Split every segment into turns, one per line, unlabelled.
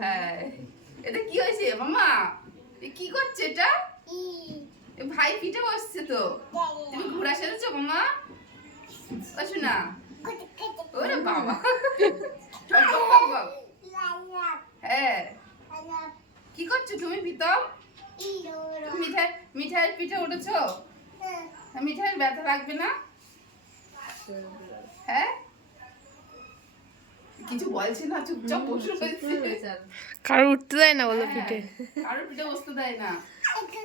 হ্যাঁ। এটা কি হয়েছে? মামা কি করছে এটা? ভাই পিঠে বসছে তো। তুমি ঘোরা সেরেছো মামা? বসো না। ওরে বাবা। হ্যাঁ। কি করছ তুমি প্রীতম? মিঠাই মিঠাইয়ের পিঠে উঠেছো? মিঠাইয়ের ব্যথা লাগবে না? হ্যাঁ? কিছু বলছি না চুপচাপ বসে রয়েছে।
কারও উঠতে দেয় না বলো পিঠে।
কারোর পিঠে বসতে দেয় না।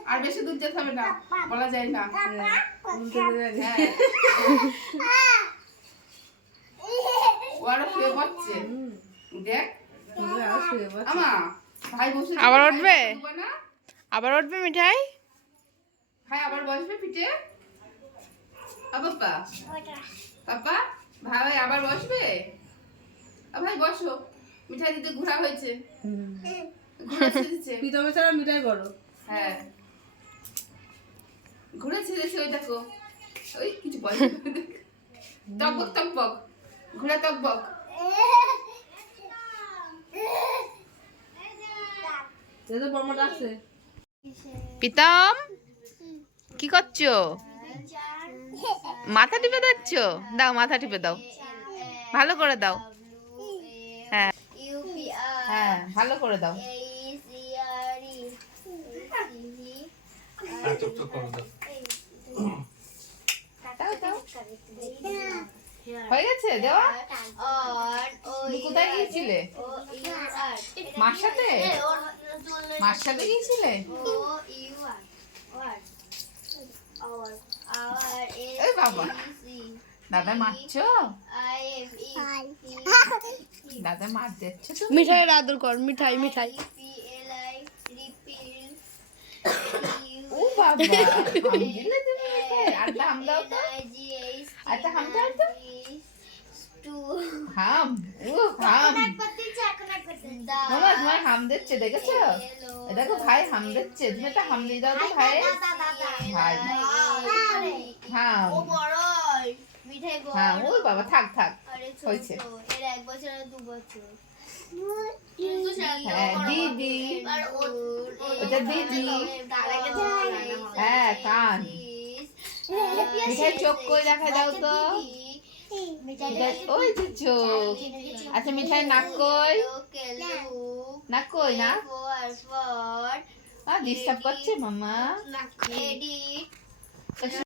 আর বেশি দূর যেতে হবে না বলা যায় না। হ্যাঁ ও আরও শুয়ে পড়ছে। দেখ। আমা ভাই বসে
আবার উঠবে? আবার উঠবে মিঠাই?
ভাই আবার বসবে পিঠে? আ পাপা ভাই আবার বসবে? ভাই বসো। মিঠাই দিতে ঘোরা হয়েছে।
প্রীতমে ছাড়া মিঠাই বড়।
হ্যাঁ। ঘুরে ছেড়েছে ওই দেখো। ওই কিছু বলে টকবক টকবক। ঘুরে টকবক।
এই তো বর্মা ডাকছে।
প্রীতম কি করছ? মাথা টিপে দিচ্ছ দাও মাথা টিপে দাও। ভালো করে দাও। হ্যাঁ হ্যাঁ ভালো করে দাও হয়ে গেছে দেওয়া কোথায় গিয়েছিলে মার সাথে মার সাথে গিয়েছিলে বাবা দাদা মারছো দাদা মার দিচ্ছ তুমি
মিঠাইয়ের আদর কর মিঠাই মিঠাই।
ও বাবা একটা হাম দাও তো। আচ্ছা, হাম দাও তো। হাম ও হাম। মামা তোমার হাম দিচ্ছে দেখেছ? এ দেখো ভাই হাম দিচ্ছে। তুমি একটা হাম দিয়ে দাও তো ভাই। ভাই। হাম।
মিঠাই বড়।
হ্যাঁ ওই বাবা থাক থাক। হয়েছে।
এর এক বছর আর দু বছর।
হ্যাঁ দিদি। ওটা দিদি। হ্যাঁ কান। মিঠাই চোখ করে দেখা দাও তো। ওই যে চোখ। আচ্ছা মিঠাই নাক কই? নাক কই না? ডিস্টার্ব করছে মামা।